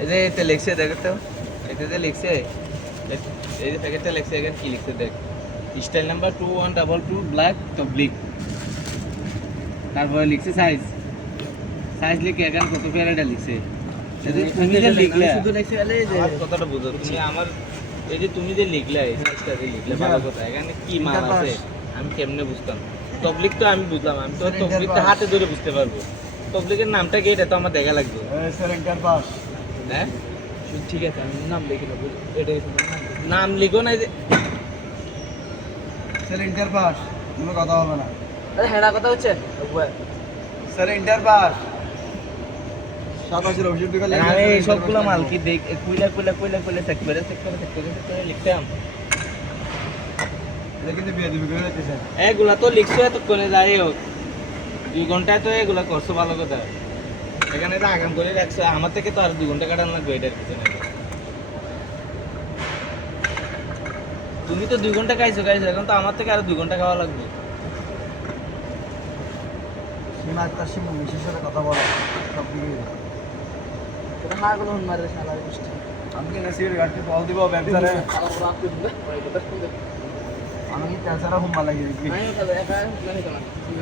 এই যে এতে লিখছে দেখো তো, এতে যে লিখছে এই যে প্যাকেটটা লিখছে এখানে কি লিখছে দেখ, স্টাইল নাম্বার 2122 ব্ল্যাক তবলিক। তারপরে লিখছে সাইজ, সাইজ লিখে এখানে কত প্যারাটা লিখছে। তুমি যে লিখলে শুধু লিখছে আলে যে কথাটা বুঝো তুমি আমার, এই যে তুমি যে লিখলে এই সাইজটা যে লিখলে ভালো কথা, এখানে কি মাল আছে আমি কেমনে বুঝতাম? তবলিক তো আমি বুঝলাম, আমি তো তবলিকটা হাতে ধরে বুঝতে পারবো, তবলিকের নামটা কি এটা তো আমার দেখা লাগবে। হ্যাঁ ঠিক আছে, আমি নাম লিখে নেবো, এটাই নাম লিখো না যে স্যার ইন্টার পাস, কোনো কথা হবে না। আরে হ্যাঁ কথা হচ্ছে স্যার ইন্টার পাস 27 অভিযোগ দিকে লেখা আমি সবগুলো মাল কি দেখ কইলা চেক করে লিখতাম। এটা কিন্তু বিয়ে দিবি করে দিতেছেন। এগুলা তো লিখছো এতক্ষণে, যাই হোক 2 ঘন্টায় তো এগুলা করছো ভালো কথা। এখানে তো আগাম করে রাখছো, আমার থেকে তো আর 2 ঘন্টা কাটানো লাগবে এটার পিছনে। তুমি তো 2 ঘন্টা খাইছো, এখন তো আমার থেকে আরো 2 ঘন্টা খাওয়া লাগবে। সীমা একটা সীমা বিশেষ সাথে কথা বলো সব দিকে। তোরা হা গুলো মারে শালা মিষ্টি। আমি কি নাসির গাড়িতে কল দিব ব্যবসারে, আমি কি তাছাড়া হুম মালা গিয়ে আমি তো একা